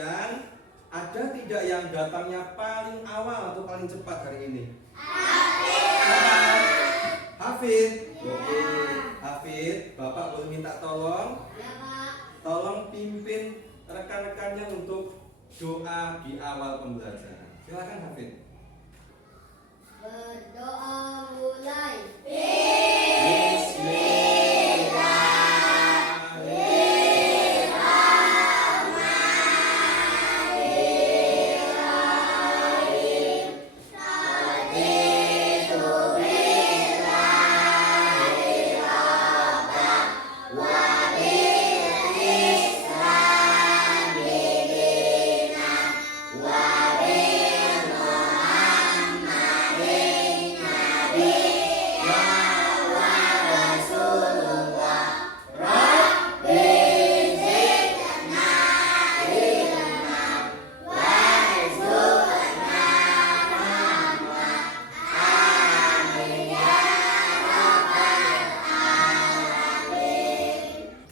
sekalian, ada tidak yang datangnya paling awal atau paling cepat hari ini? Hafid. Oke, Hafid, Bapak boleh minta tolong? Ya, Pak. Tolong pimpin rekan-rekannya untuk doa di awal pembelajaran. Silakan Hafid. Berdoa mulai.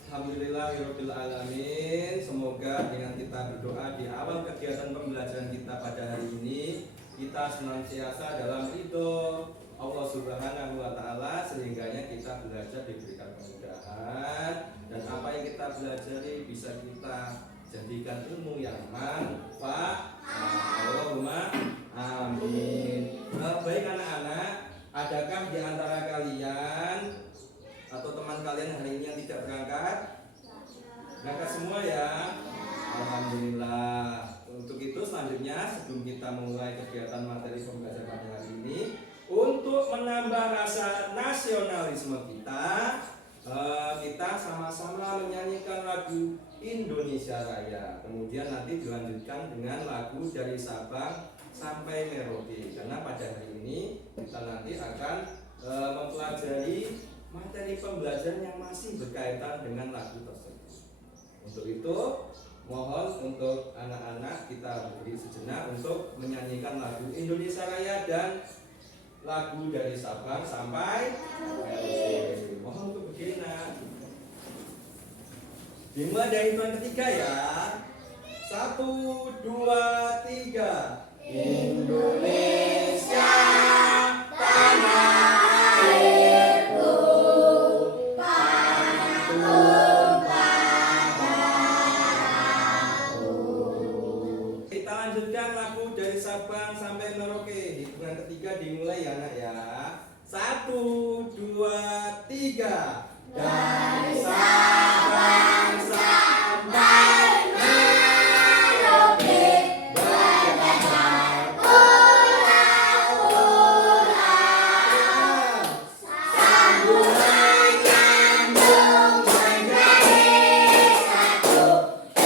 Alhamdulillahirobbilalamin. Semoga dengan kita berdoa di awal kegiatan pembelajaran kita pada hari ini, kita senantiasa dalam ridho Allah Subhanahu wa Ta'ala, sehingganya kita belajar diberikan kemudahan, dan apa yang kita pelajari bisa kita jadikan ilmu yang manfaat. Allahumma amin. Baik anak-anak, adakah di antara kalian atau teman kalian hari ini yang tidak berangkat? Berangkat semua ya? Alhamdulillah. Untuk itu selanjutnya sebelum kita memulai kegiatan materi pembelajaran pada hari ini, untuk menambah rasa nasionalisme kita, kita sama-sama menyanyikan lagu Indonesia Raya. Kemudian nanti dilanjutkan dengan lagu dari Sabang sampai Merauke. Karena pada hari ini kita nanti akan mempelajari materi pembelajaran yang masih berkaitan dengan lagu tersebut. Untuk itu, mohon untuk anak-anak kita berdiri sejenak untuk menyanyikan lagu Indonesia Raya dan lagu dari Sabang sampai Merauke. Mohon untuk berdiri, nak. Dimulai dari yang ketiga ya. 1, 2, 3. Indonesia tanah airku, pantun padaku. Kita lanjutkan lagu dari Sabang sampai Merauke. Hitungan ketiga dimulai ya nak ya. 1, 2, 3. Dari Sabang sampai Merauke, berdebar pulau-pulau, sambungan nyambung menjadi satu,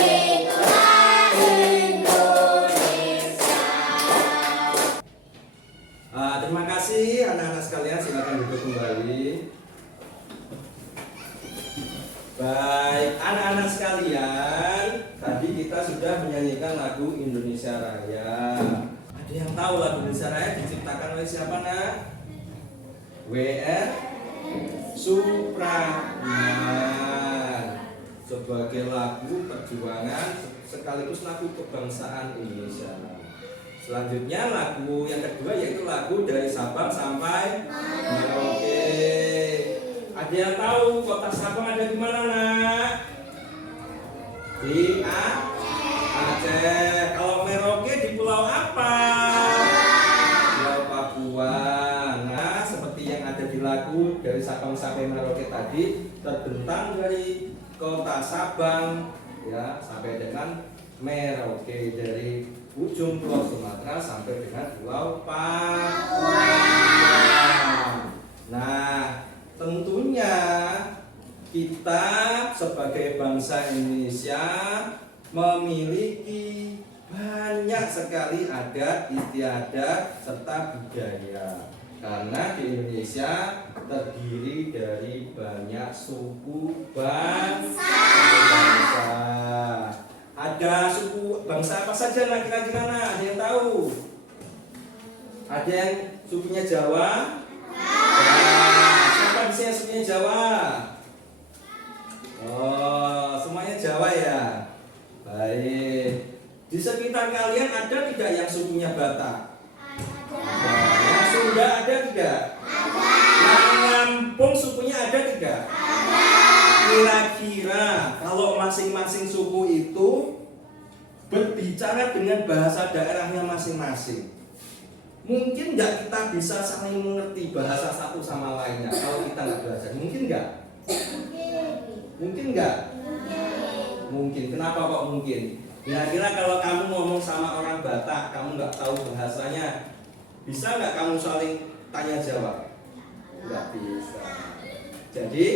itulah Indonesia. Terima kasih anak-anak sekalian, silakan duduk kembali. Baik, anak-anak sekalian, tadi kita sudah menyanyikan lagu Indonesia Raya. Ada yang tahu lagu Indonesia Raya diciptakan oleh siapa, nak? W.R. Supratman. Sebagai lagu perjuangan sekaligus lagu kebangsaan Indonesia. Selanjutnya lagu yang kedua yaitu lagu dari Sabang sampai Merauke. Ada yang tahu kota Sabang ada di mana, nak? Di Aceh. Kalau Merauke di pulau apa? Pulau Papua. Nah, seperti yang ada di lagu dari Sabang sampai Merauke tadi, terbentang dari kota Sabang ya sampai dengan Merauke, dari ujung Pulau Sumatera sampai dengan Pulau Papua. Nah, tentunya kita sebagai bangsa Indonesia memiliki banyak sekali adat istiadat serta budaya. Karena di Indonesia terdiri dari banyak suku bangsa. Ada suku bangsa apa saja, nak, kira-kira, nak? Ada yang tahu? Ada yang sukunya Jawa? Siapa di sini sukunya Jawa? Oh, semuanya Jawa ya. Baik. Di sekitar kalian ada tidak yang sukunya Batak? Ada. Yang Sunda ada tidak? Yang Lampung sukunya ada tidak? Kira-kira kalau masing-masing suku itu berbicara dengan bahasa daerahnya masing-masing, mungkin nggak kita bisa saling mengerti bahasa satu sama lainnya kalau kita nggak belajar? Mungkin nggak? Mungkin nggak? Mungkin. Kenapa kok mungkin? Kira-kira kalau kamu ngomong sama orang Batak, kamu nggak tahu bahasanya, bisa nggak kamu saling tanya jawab? Nggak bisa. Jadi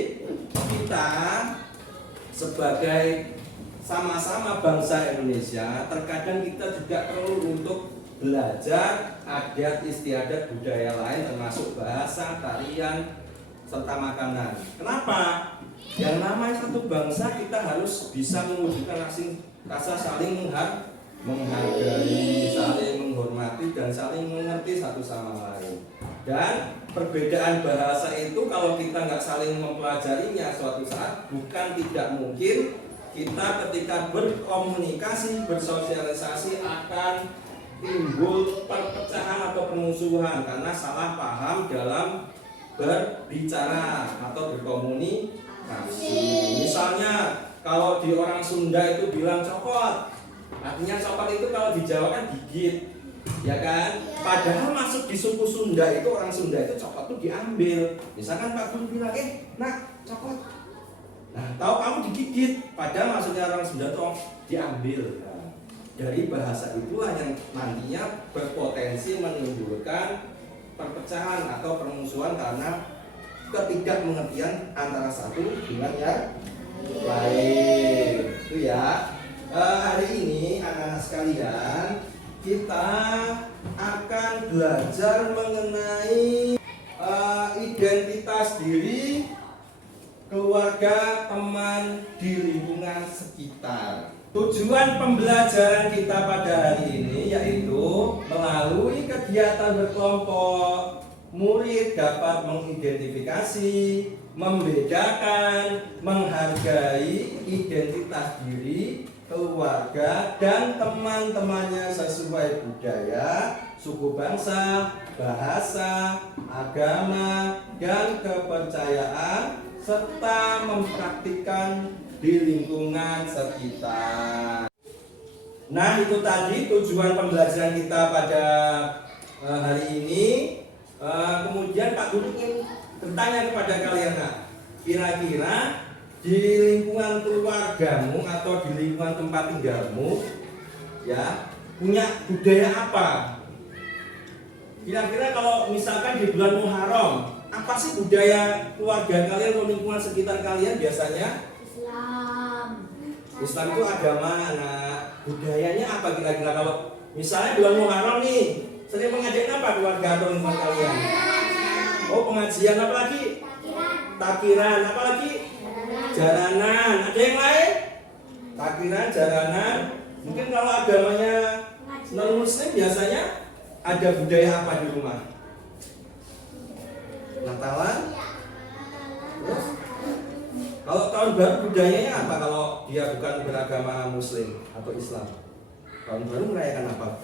kita sebagai sama-sama bangsa Indonesia, terkadang kita juga perlu untuk belajar adat istiadat budaya lain, termasuk bahasa, tarian, serta makanan. Kenapa? Yang namanya satu bangsa, kita harus bisa mewujudkan rasa saling menghargai, saling menghormati, dan saling mengerti satu sama lain. Dan perbedaan bahasa itu kalau kita nggak saling mempelajarinya, suatu saat bukan tidak mungkin kita ketika berkomunikasi, bersosialisasi akan timbul perpecahan atau permusuhan karena salah paham dalam berbicara atau berkomunikasi. Misalnya kalau di orang Sunda itu bilang cokot, artinya cokot itu kalau di Jawa kan gigit, ya kan? Padahal masuk di suku Sunda itu, orang Sunda itu cokot itu diambil. Misalkan Pak Guru bilang, nak cokot. Nah, tahu kamu digigit, padahal maksudnya orang Sunda itu diambil. Nah, dari bahasa itulah yang nantinya berpotensi menimbulkan perpecahan atau permusuhan karena ketidakmengertian antara satu dengan yang lain. Itu ya. Hari ini anak-anak sekalian, kita akan belajar mengenai identitas diri, keluarga, teman di lingkungan sekitar. Tujuan pembelajaran kita pada hari ini yaitu melalui kegiatan berkelompok, murid dapat mengidentifikasi, membedakan, menghargai identitas diri, keluarga, dan teman-temannya sesuai budaya, suku bangsa, bahasa, agama, dan kepercayaan, serta mempraktikkan di lingkungan sekitar. Nah, itu tadi tujuan pembelajaran kita pada hari ini. Kemudian Pak Guru ingin bertanya kepada kalian, kira-kira di lingkungan keluargamu atau di lingkungan tempat tinggalmu, ya, punya budaya apa? Kira-kira kalau misalkan di bulan Muharram, apa sih budaya keluarga kalian atau lingkungan sekitar kalian biasanya? Islam itu agama, budayanya apa kira-kira kalau misalnya bulan Muharram nih, sering mengadakan apa keluarga atau lingkungan kalian? Oh, pengajian, apa lagi? Takiran, apa lagi? Jaranan. Ada yang lain? Takiran, jaranan. Mungkin kalau agamanya non muslim biasanya ada budaya apa di rumah? Natalan? Terus? Kalau tahun baru budayanya apa kalau dia bukan beragama muslim atau Islam? Tahun baru merayakan apa?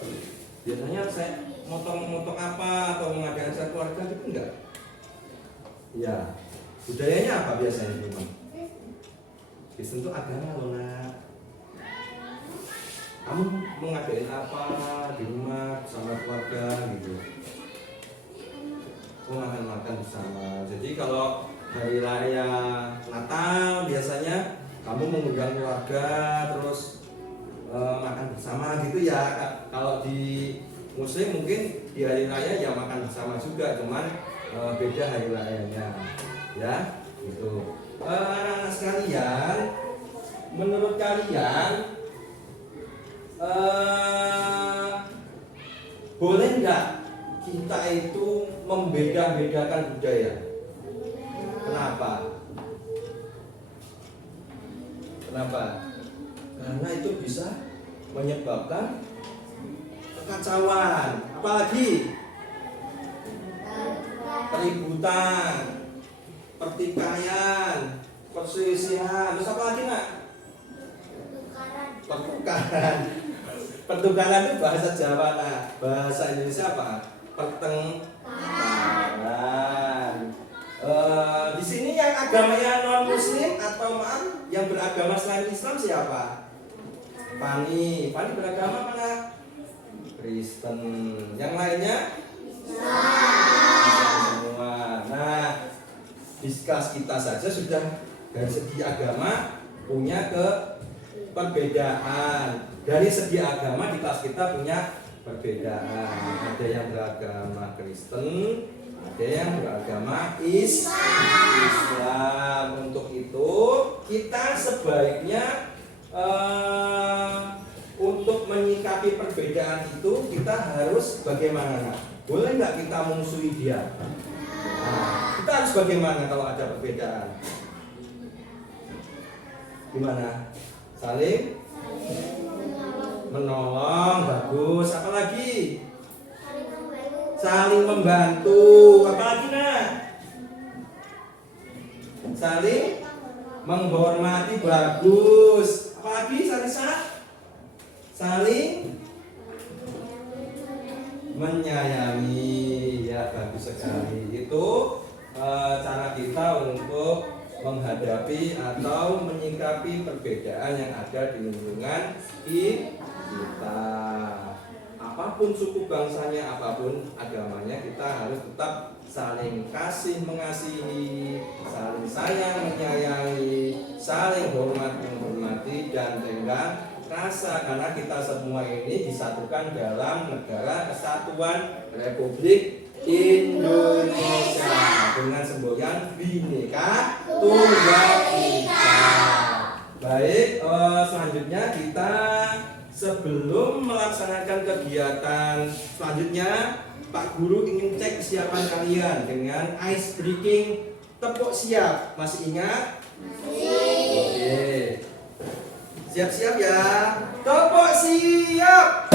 Biasanya saya motong-motong apa atau mengadakan acara keluarga gitu enggak? Ya, budayanya apa biasanya di rumah? Kristen itu agama loh, nak. Kamu mengadain apa di rumah sama keluarga gitu? Makan-makan bersama. Jadi kalau hari raya Natal biasanya kamu mengundang keluarga terus makan bersama gitu ya. Kalau di Muslim mungkin di hari raya ya makan bersama juga, cuman beda hari rayanya, ya gitu. Anak-anak sekalian, menurut kalian boleh nggak kita itu membeda-bedakan budaya? Kenapa? Kenapa? Karena itu bisa menyebabkan kekacauan, apalagi keributan, pertikaian, perselisihan, terus apa lagi nak? Pertukaran. Pertukaran itu bahasa Jawa, nah bahasa Indonesia apa? Pertengkaran. Di sini yang agamanya non Muslim atau maaf yang beragama selain Islam siapa? Fani beragama mana? Kristen. Yang lainnya? Islam semua. Nah, di kelas kita saja sudah dari segi agama punya perbedaan. Dari segi agama di kelas kita punya perbedaan. Ada yang beragama Kristen, ada yang beragama Islam. Untuk itu kita sebaiknya untuk menyikapi perbedaan itu kita harus bagaimana? Boleh nggak kita memusuhi dia? Nah, kita harus bagaimana kalau ada perbedaan? Gimana? Saling menolong, bagus. Apalagi? Saling membantu. Apalagi nak? Saling menghormati, bagus. Apalagi Sarisa? Saling menyayangi, ya bagus sekali. Itu cara kita untuk menghadapi atau menyikapi perbedaan yang ada di lingkungan kita. Apapun suku bangsanya, apapun agamanya, kita harus tetap saling kasih mengasihi, saling sayang menyayangi, saling hormat menghormati dan tenggang rasa, karena kita semua ini disatukan dalam Negara Kesatuan Republik Indonesia dengan semboyan Bhinneka Tunggal Ika. Baik, selanjutnya kita sebelum melaksanakan kegiatan selanjutnya, Pak Guru ingin cek kesiapan kalian dengan ice breaking. Tepuk siap, masih ingat? Masih. Oke. Siap-siap ya. Tepuk siap.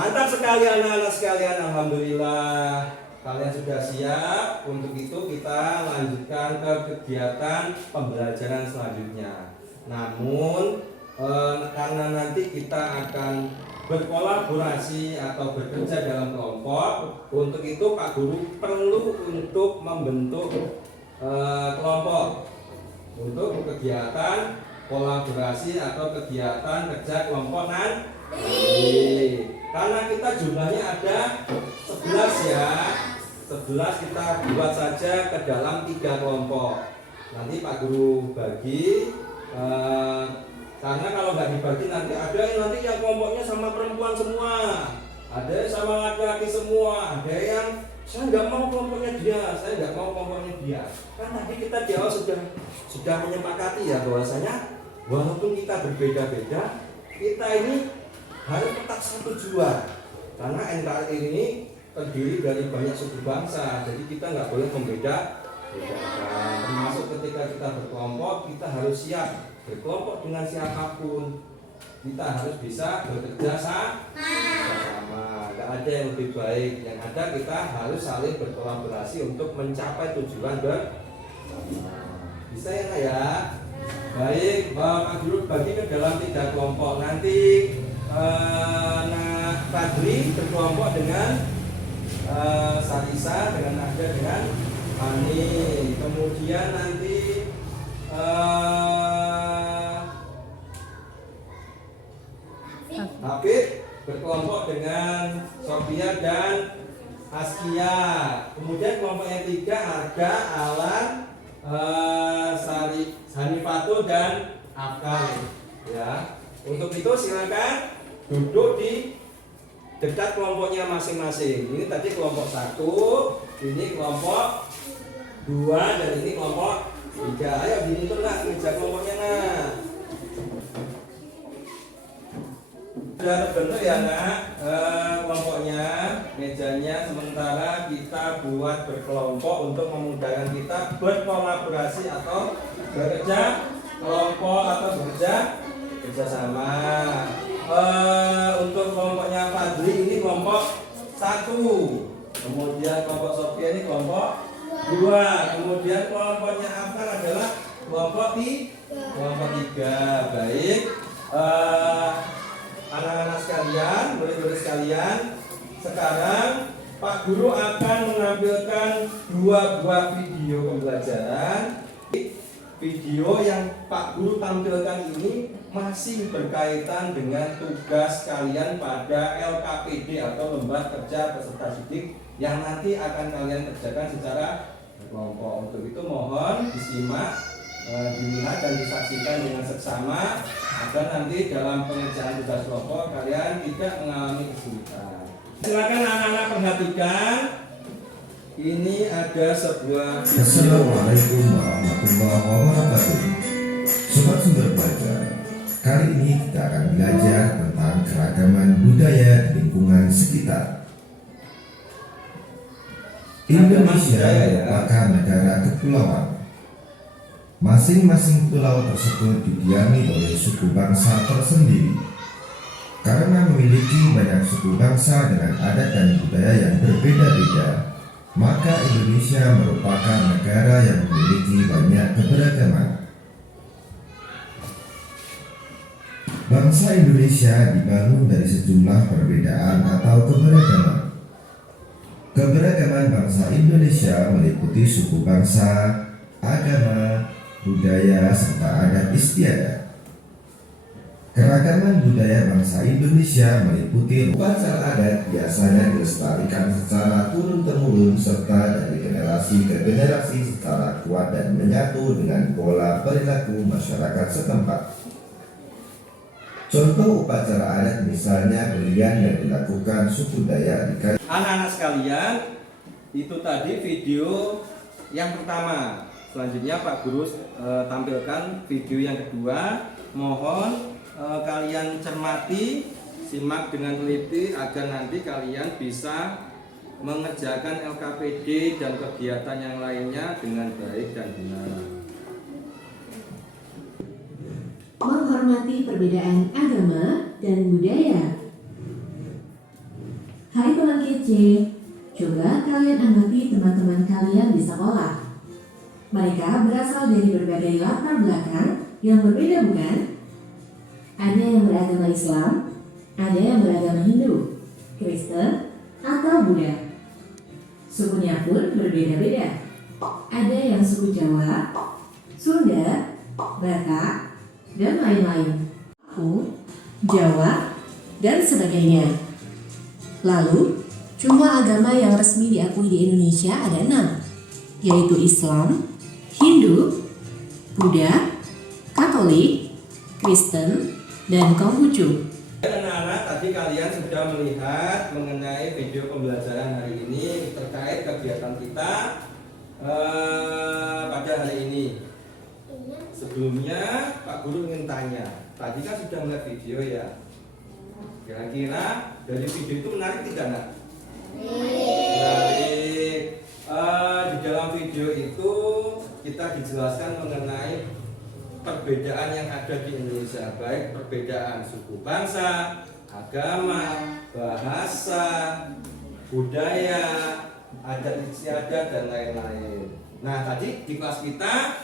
Mantap sekali anak-anak sekalian, alhamdulillah kalian sudah siap. Untuk itu kita lanjutkan ke kegiatan pembelajaran selanjutnya. Namun karena nanti kita akan berkolaborasi atau bekerja dalam kelompok, untuk itu Pak Guru perlu untuk membentuk kelompok untuk kegiatan kolaborasi atau kegiatan kerja kelompok nanti. Karena kita jumlahnya ada 11 ya, 11 kita buat saja ke dalam 3 kelompok. Nanti Pak Guru bagi. Karena kalau nggak dibagi nanti ada yang kelompoknya sama perempuan semua, ada sama laki-laki semua, ada yang saya nggak mau kelompoknya dia, saya nggak mau kelompoknya dia. Kan tadi kita di awal sudah menyepakati ya bahwasanya walaupun kita berbeda-beda, kita ini harus tetap satu tujuan. Karena NKRI ini terdiri dari banyak suku bangsa, jadi kita nggak boleh membedakan. Termasuk ketika kita berkelompok, kita harus siap berkelompok dengan siapapun. Kita harus bisa bekerja sama. Gak ada yang lebih baik. Yang ada kita harus saling berkolaborasi untuk mencapai tujuan bersama. Bisa ya Kak ya? Baik, Pak Guru bagi ke dalam 3 kelompok. Nanti Fadri berkelompok dengan Sarisa, dengan Nahda, dengan Fani. Kemudian nanti Hafid berkelompok dengan Sofia dan Askia. Kemudian kelompok yang 3 Arga, Alan, Hanifatul dan Afkan. Ya. Untuk itu silakan duduk di dekat kelompoknya masing-masing. Ini tadi kelompok 1, ini kelompok 2, dan ini kelompok 3. Ayo gini tuh nak, meja kelompoknya nak. Sudah terbentuk ya nak kelompoknya, mejanya. Sementara kita buat berkelompok untuk memudahkan kita berkolaborasi atau bekerja kelompok atau bekerja sama. Untuk kelompoknya Fadli ini kelompok 1. Kemudian kelompok Sophia ini kelompok 2. Kemudian kelompoknya Afan adalah kelompok 3. Baik. Anak-anak sekalian, murid-murid sekalian, sekarang Pak Guru akan menampilkan 2 buah video pembelajaran. Video yang Pak Guru tampilkan ini masih berkaitan dengan tugas kalian pada LKPD atau Lembar Kerja Peserta Didik yang nanti akan kalian kerjakan secara kelompok. Untuk itu mohon disimak, dilihat dan disaksikan dengan seksama agar nanti dalam pengerjaan tugas kelompok kalian tidak mengalami kesulitan. Silakan anak-anak perhatikan. Ini ada sebuah video. Assalamualaikum warahmatullahi wabarakatuh. Sobat Sumber Belajar, kali ini kita akan belajar tentang keragaman budaya di lingkungan sekitar. Indonesia merupakan negara kepulauan. Masing-masing pulau tersebut didiami oleh suku bangsa tersendiri. Karena memiliki banyak suku bangsa dengan adat dan budaya yang berbeda-beda, maka Indonesia merupakan negara yang memiliki banyak keberagaman. Bangsa Indonesia dibangun dari sejumlah perbedaan atau keberagaman. Keberagaman bangsa Indonesia meliputi suku bangsa, agama, budaya, serta adat istiadat. Keragaman budaya bangsa Indonesia meliputi upacara adat biasanya dilestarikan secara turun-temurun serta dari generasi ke generasi secara kuat dan menyatu dengan pola perilaku masyarakat setempat. Contoh upacara adat misalnya belian yang dilakukan suku Dayak di Kalimantan. Anak-anak sekalian, itu tadi video yang pertama. Selanjutnya Pak Guru tampilkan video yang kedua. Mohon kalian cermati, simak dengan teliti agar nanti kalian bisa mengerjakan LKPD dan kegiatan yang lainnya dengan baik dan benar. Menghormati perbedaan agama dan budaya. Hai pelangkit C, coba kalian amati teman-teman kalian di sekolah. Mereka berasal dari berbagai latar belakang yang berbeda, bukan? Ada yang beragama Islam, ada yang beragama Hindu, Kristen, atau Buddha. Sukunya pun berbeda-beda. Ada yang suku Jawa, Sunda, Batak, dan lain-lain. Jawa, dan sebagainya. Lalu, jumlah agama yang resmi diakui di Indonesia ada 6, yaitu Islam, Hindu, Buddha, Katolik, Kristen, dan Konghucu. Anak-anak, tadi kalian sudah melihat mengenai video pembelajaran hari ini terkait kegiatan kita pada hari ini. Sebelumnya Pak Guru ingin tanya, tadi kan sudah melihat video ya. Kira-kira dari video itu menarik tidak, Nak? Menarik. Di dalam video itu kita dijelaskan mengenai perbedaan yang ada di Indonesia, baik perbedaan suku bangsa, agama, bahasa, budaya, adat istiadat dan lain-lain. Nah, tadi di kelas kita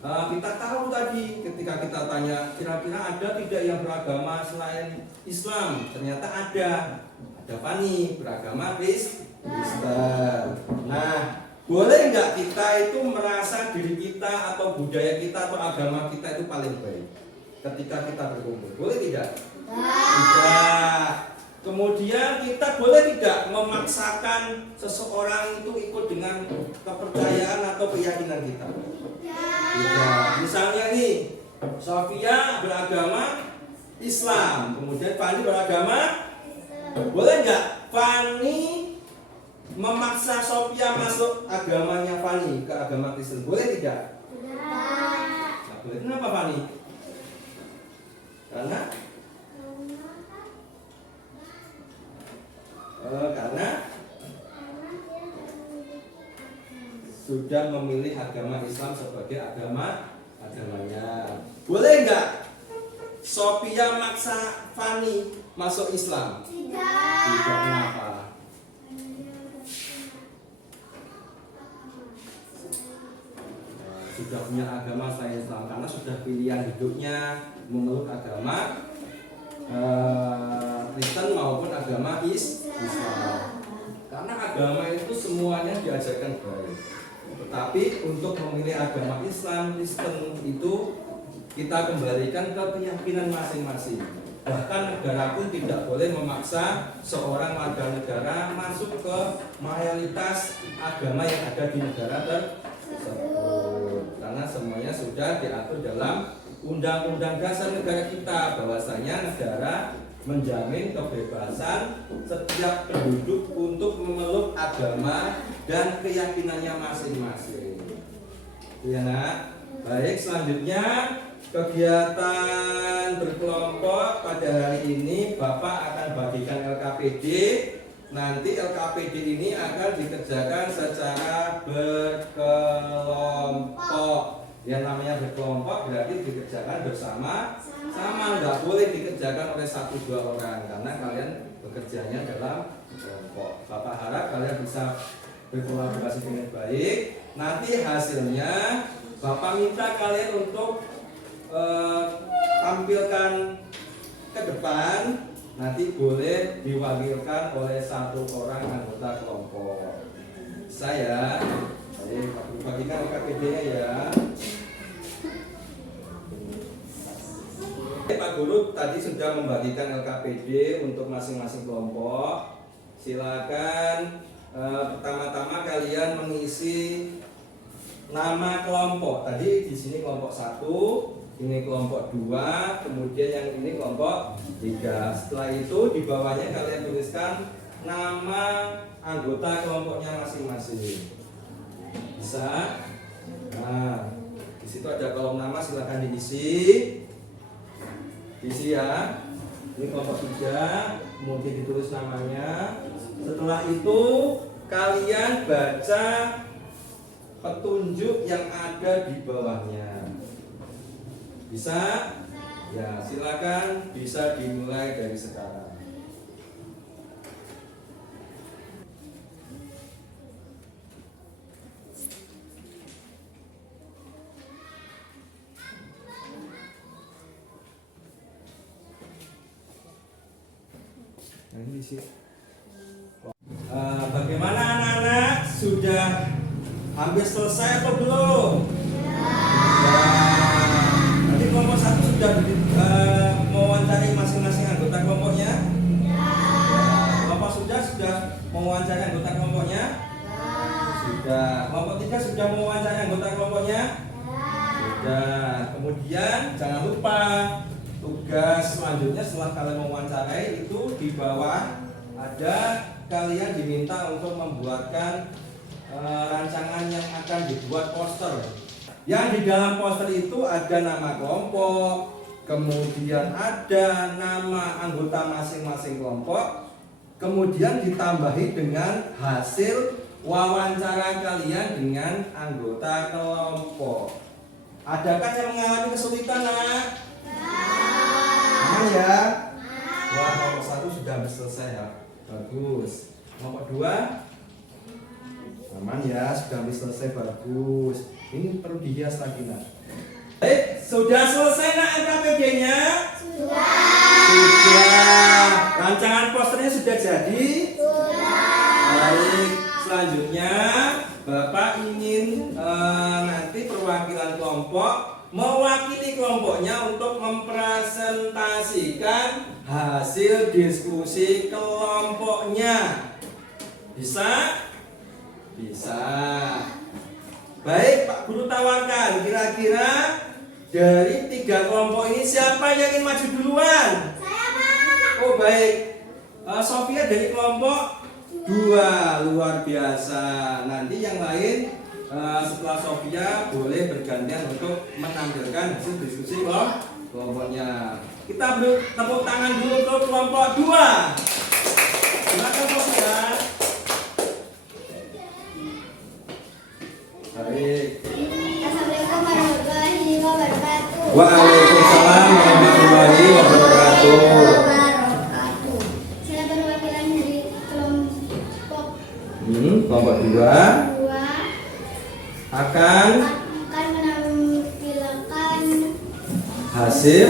tahu tadi ketika kita tanya kira-kira ada tidak yang beragama selain Islam, ternyata ada Fani beragama Kristen. Nah, boleh nggak kita itu merasa diri kita atau budaya kita atau agama kita itu paling baik ketika kita berkumpul? Boleh tidak? Tidak. Kemudian kita boleh tidak memaksakan seseorang itu ikut dengan kepercayaan atau keyakinan kita? Tidak. Misalnya nih, Sophia beragama Islam, kemudian Fani beragama, boleh nggak Fani memaksa Sophia masuk agamanya Fani ke agama Kristen? Boleh tidak? Tidak. Boleh. Kenapa Fani? Karena sudah memilih agama Islam sebagai agamanya. Boleh nggak Sophia maksa Fani masuk Islam? Tidak. Kenapa? sudah punya agama selain Islam, karena sudah pilihan hidupnya memeluk agama Kristen maupun agama Islam. Karena agama itu semuanya diajarkan baik. Tetapi untuk memilih agama Islam, Kristen itu kita kembalikan ke keyakinan masing-masing. Bahkan negara pun tidak boleh memaksa seorang warga negara masuk ke mayoritas agama yang ada di negara tersebut. Karena semuanya sudah diatur dalam Undang-Undang Dasar negara kita, bahwasanya negara menjamin kebebasan setiap penduduk untuk memeluk agama dan keyakinannya masing-masing. Ya, nak? Baik, selanjutnya kegiatan berkelompok pada hari ini Bapak akan bagikan LKPD. Nanti LKPD ini akan dikerjakan secara berkelompok. Yang namanya berkelompok berarti dikerjakan bersama-sama, nggak boleh dikerjakan oleh 1-2 orang karena kalian bekerjanya dalam kelompok. Bapak harap kalian bisa berkolaborasi dengan baik. Nanti hasilnya Bapak minta kalian untuk tampilkan ke depan. Nanti boleh diwakilkan oleh 1 orang anggota kelompok. Saya bagikan LKPD-nya ya. Pak Guru tadi sudah membagikan LKPD untuk masing-masing kelompok. Silakan pertama-tama kalian mengisi nama kelompok. Tadi di sini kelompok 1, ini kelompok 2, kemudian yang ini kelompok 3. Setelah itu di bawahnya kalian tuliskan nama anggota kelompoknya masing-masing. Bisa? Nah, di situ ada kolom nama, silakan diisi. Isi ya. Ini kelompok 3, kemudian ditulis namanya. Setelah itu kalian baca petunjuk yang ada di bawahnya. Bisa? Ya, silakan, bisa dimulai dari sekarang. Bagaimana anak-anak? Sudah hampir selesai atau belum? Nanti kelompok 1 sudah mewawancari masing-masing anggota kelompoknya? Kelompok sudah mewawancari anggota kelompoknya? Sudah. Kelompok 3 sudah mewawancari anggota kelompoknya? Sudah. Kemudian jangan lupa tugas selanjutnya setelah kalian mewawancarai itu di bawah ada kalian diminta untuk membuatkan rancangan yang akan dibuat poster. Yang di dalam poster itu ada nama kelompok, kemudian ada nama anggota masing-masing kelompok, kemudian ditambahi dengan hasil wawancara kalian dengan anggota kelompok. Adakah yang mengalami kesulitan, nak? Aman ya? Wah, kelompok 1 sudah selesai ya. Bagus. Kelompok 2 aman ya, sudah selesai, bagus. Ini perlu dihias lagi, nak. Baik, sudah selesai nak LKPD-nya? Sudah. Rancangan posternya sudah jadi? Sudah. Baik, selanjutnya Bapak ingin nanti perwakilan kelompok mewakili kelompoknya untuk mempresentasikan hasil diskusi kelompoknya. Bisa? Bisa. Baik, Pak Guru tawarkan, kira-kira dari 3 kelompok ini siapa yang ingin maju duluan? Saya, Pak. Oh, baik. Sofia dari kelompok 2, luar biasa. Nanti yang lain setelah Sofia boleh bergantian untuk menampilkan hasil diskusi kelompoknya. Kita beri tepuk tangan dulu untuk kelompok 2. Silakan Sofia. Baik. Assalamualaikum warahmatullahi wabarakatuh. Waalaikumsalam warahmatullahi wabarakatuh. Saya perwakilan dari kelompok Kelompok 2 akan menampilkan hasil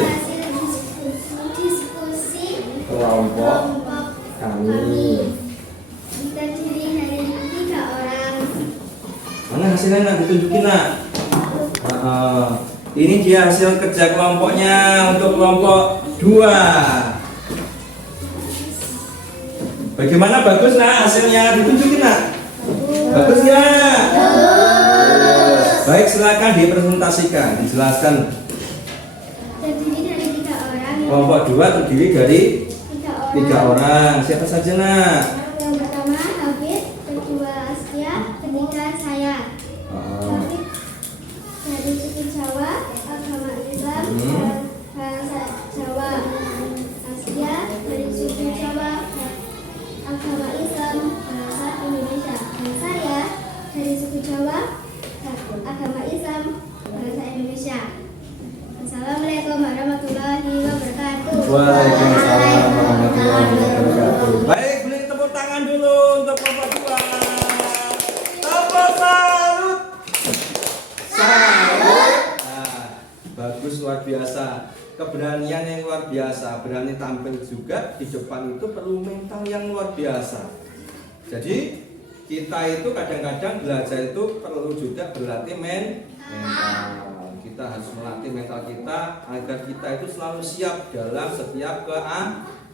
diskusi kelompok kami. terdiri dari 3 orang. Mana hasilnya nak ditunjukin nak? Ini dia hasil kerja kelompoknya untuk kelompok 2. Bagaimana, bagus nak hasilnya? Ditunjukin nak? Bagus ya? Baik, silakan dipresentasikan, dijelaskan. Terdiri dari 3 orang. Kelompok 2 terdiri dari 3 orang. Siapa saja nak? Yang pertama Habib, kedua Askia, ketiga saya. Habib dari suku Jawa, agama Islam, bahasa Jawa. Askia dari suku Jawa, agama Islam, bahasa Indonesia. Dan saya dari suku Jawa, agama Islam, bahasa Indonesia. Assalamualaikum warahmatullahi wabarakatuh. Waalaikumsalam warahmatullahi wabarakatuh. Baik, beri tepuk tangan dulu untuk kelompok 2. Tepuk salut. Salut. Nah, bagus, luar biasa. Keberanian yang luar biasa, berani tampil juga di depan itu perlu mental yang luar biasa. Jadi kita itu kadang-kadang belajar itu perlu juga berlatih mental. Kita harus melatih mental kita agar kita itu selalu siap dalam setiap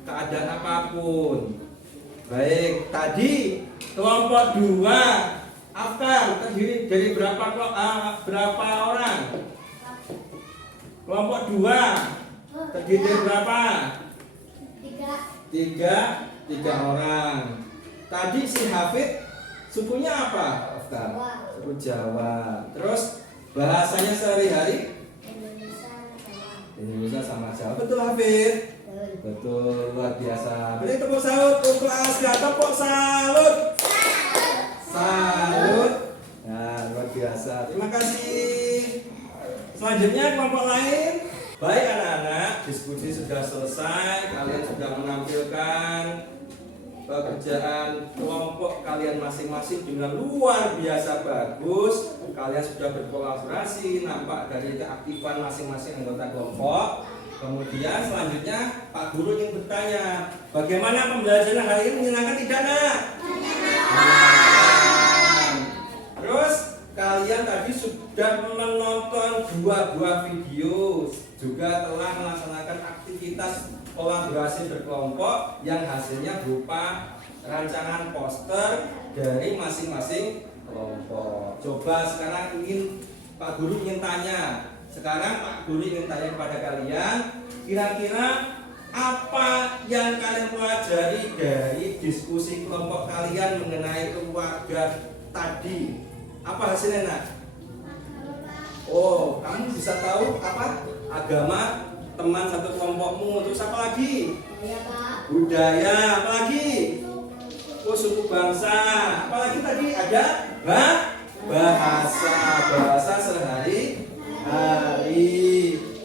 keadaan apapun. Baik, tadi kelompok 2 Afkar terdiri dari berapa orang? Kelompok 2 terdiri dari berapa? 3 orang. Tadi si Hafid sukunya apa, Afkar? Suku Jawa. Terus bahasanya sehari-hari Indonesia sama Jawa. Betul, Hafid? Betul, luar biasa. Beri tepuk salut untuk Asga. Tepuk salut. Salut. Nah, luar biasa. Terima kasih. Selanjutnya kelompok lain. Baik anak-anak, diskusi sudah selesai. Kalian sudah menampilkan pekerjaan kelompok kalian masing-masing dengan luar biasa bagus. Kalian sudah berkolaborasi, nampak dari keaktifan masing-masing anggota kelompok. Kemudian selanjutnya Pak Guru ingin bertanya, bagaimana pembelajaran hari ini, menyenangkan tidak nak? Terus kalian tadi sudah menonton 2 buah video, juga telah melaksanakan aktivitas kolaborasi berkelompok yang hasilnya berupa rancangan poster dari masing-masing kelompok. Coba sekarang Pak Guru ingin tanya. Sekarang Pak Guru ingin tanya kepada kalian, kira-kira apa yang kalian pelajari dari diskusi kelompok kalian mengenai keluarga tadi? Apa hasilnya nak? Oh, kamu bisa tahu apa? Agama teman satu kelompokmu. Terus apa lagi? Budaya. Apa lagi? Oh, suku bangsa. Apa lagi tadi? Ada bahasa sehari-hari.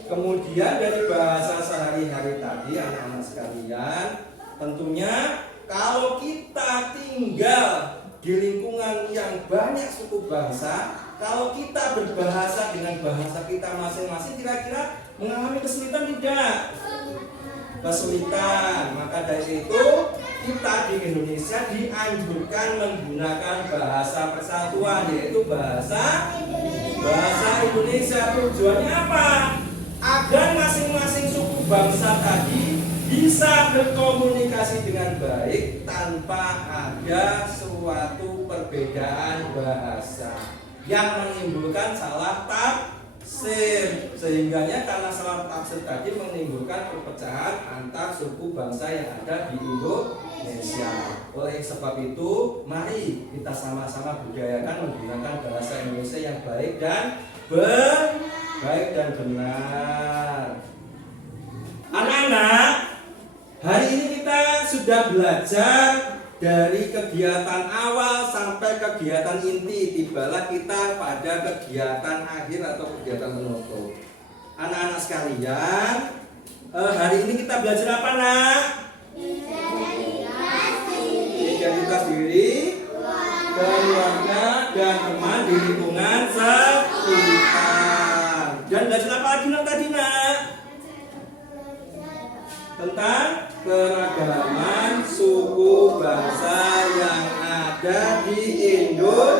Kemudian dari bahasa sehari-hari tadi anak-anak sekalian, tentunya kalau kita tinggal di lingkungan yang banyak suku bangsa, kalau kita berbahasa dengan bahasa kita masing-masing, kira-kira mengalami kesulitan tidak? Kesulitan. Maka dari itu kita di Indonesia dianjurkan menggunakan bahasa persatuan, yaitu bahasa Indonesia. Tujuannya apa? Agar masing-masing suku bangsa tadi bisa berkomunikasi dengan baik tanpa ada suatu perbedaan bahasa yang menimbulkan salah tafsir. Sehingganya karena salah tafsir tadi menimbulkan perpecahan antar suku bangsa yang ada di Indonesia. Oleh sebab itu, mari kita sama-sama budayakan menggunakan bahasa Indonesia yang baik dan benar. Anak-anak, hari ini kita sudah belajar dari kegiatan awal sampai kegiatan inti. Tibalah kita pada kegiatan akhir atau kegiatan penutup. Anak-anak sekalian, hari ini kita belajar apa nak? Identitas diri, keluarga, dan teman di lingkungan sekitar. Dan belajar apa lagi nak tadi nak? tentang keragaman suku bangsa yang ada di Indonesia.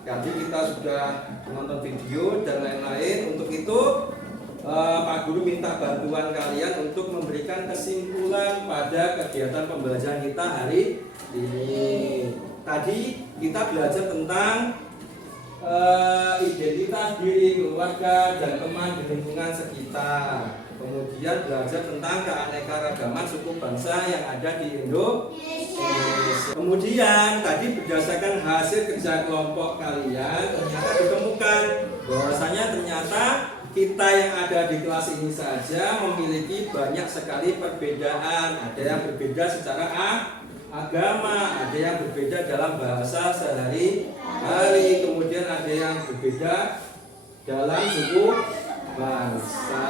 Jadi kita sudah menonton video dan lain-lain. Untuk itu Pak Guru minta bantuan kalian untuk memberikan kesimpulan pada kegiatan pembelajaran kita hari ini. Tadi kita belajar tentang identitas diri, keluarga, dan teman di lingkungan sekitar. Kemudian belajar tentang keanekaragaman suku bangsa yang ada di Indonesia. Kemudian tadi berdasarkan hasil kerja kelompok kalian ternyata ditemukan bahwasanya ternyata kita yang ada di kelas ini saja memiliki banyak sekali perbedaan. Ada yang berbeda secara agama, ada yang berbeda dalam bahasa sehari-hari, kemudian ada yang berbeda dalam suku bangsa.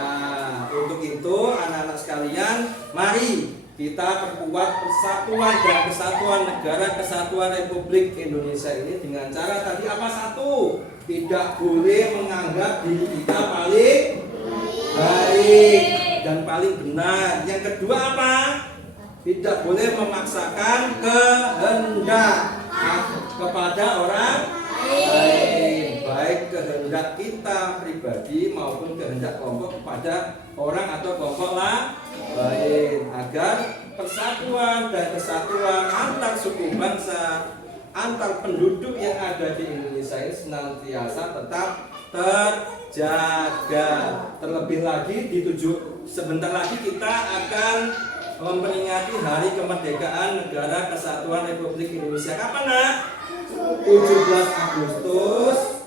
Untuk itu anak-anak sekalian, mari kita perkuat persatuan dan kesatuan negara kesatuan Republik Indonesia ini dengan cara tadi apa? Satu, tidak boleh menganggap diri kita paling baik dan paling benar. Yang kedua apa? Tidak boleh memaksakan kehendak kepada orang lain, baik kehendak kita pribadi maupun kehendak kelompok kepada orang atau kelompok lain, agar persatuan dan kesatuan antar suku bangsa, antar penduduk yang ada di Indonesia ini senantiasa tetap terjaga. Terlebih lagi sebentar lagi kita akan memperingati Hari Kemerdekaan Negara Kesatuan Republik Indonesia. Kapan, Nak? 17 Agustus.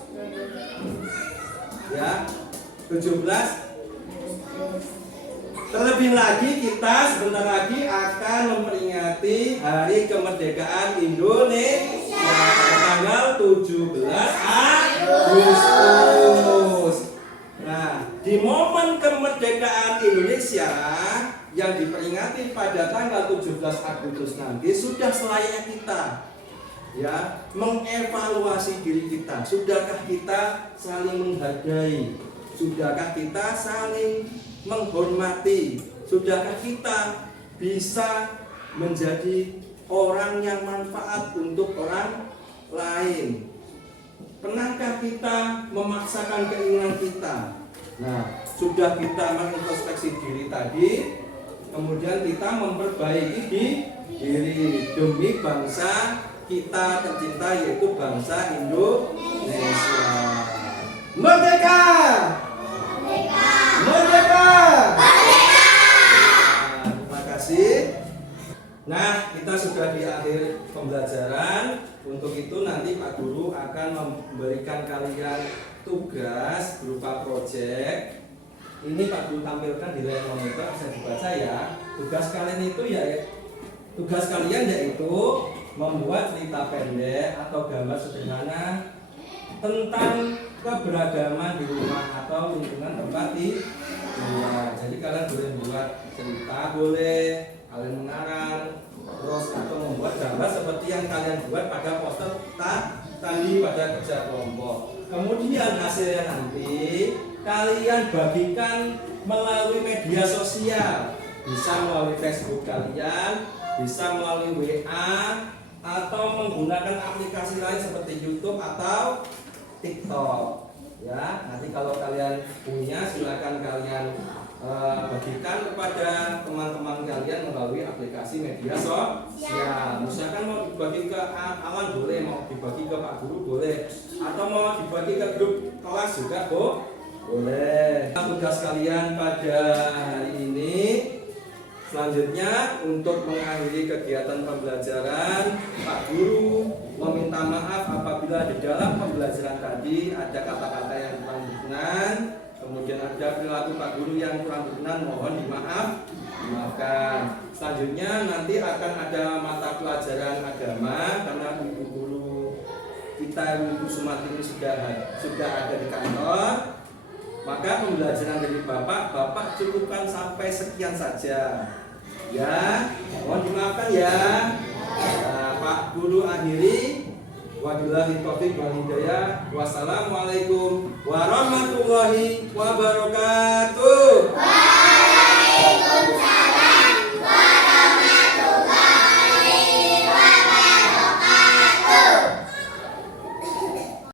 Ya, 17. Terlebih lagi kita sebentar lagi akan memperingati Hari Kemerdekaan Indonesia pada tanggal 17 Agustus. Nah, di momen kemerdekaan Indonesia yang diperingati pada tanggal 17 Agustus nanti sudah selayaknya kita mengevaluasi diri kita. Sudahkah kita saling menghargai? Sudahkah kita saling menghormati? Sudahkah kita bisa menjadi orang yang manfaat untuk orang lain? Pernahkah kita memaksakan keinginan kita? Nah, sudah kita mengintrospeksi diri tadi, kemudian kita memperbaiki diri demi bangsa kita tercinta, yaitu bangsa Indonesia. Merdeka! Merdeka! Merdeka! Merdeka! Terima kasih. Nah, kita sudah di akhir pembelajaran. Untuk itu nanti Pak Guru akan memberikan kalian tugas berupa proyek. Ini Pak Guru tampilkan di layar monitor, bisa dibaca ya. Tugas kalian yaitu membuat cerita pendek atau gambar sederhana tentang keberagaman di rumah atau lingkungan tempat tinggal. Jadi kalian boleh buat cerita, boleh kalian mengarang, terus atau membuat gambar seperti yang kalian buat pada poster tadi pada kerja kelompok. Kemudian hasilnya nanti kalian bagikan melalui media sosial, bisa melalui Facebook kalian, bisa melalui WA, atau menggunakan aplikasi lain seperti YouTube atau TikTok. Ya, nanti kalau kalian punya silakan kalian bagikan kepada teman-teman kalian melalui aplikasi media sosial. Misalkan mau dibagi ke Alan boleh, mau dibagi ke Pak Guru boleh, atau mau dibagi ke grup kelas juga boleh. Tugas kalian pada hari ini selanjutnya untuk mengakhiri kegiatan pembelajaran, Pak Guru meminta maaf apabila di dalam pembelajaran tadi ada kata-kata yang kurang berkenan, kemudian ada perilaku Pak Guru yang kurang berkenan, mohon dimaafkan. Selanjutnya nanti akan ada mata pelajaran agama, karena ibu guru kita, Ibu Sumarti ini sudah ada di kantor. Maka pembelajaran dari Bapak cukupkan sampai sekian saja. Ya, mohon dimaafkan ya. Pak Guru akhiri. Wabillahi taufiq wal hidayah. Wassalamualaikum warahmatullahi wabarakatuh.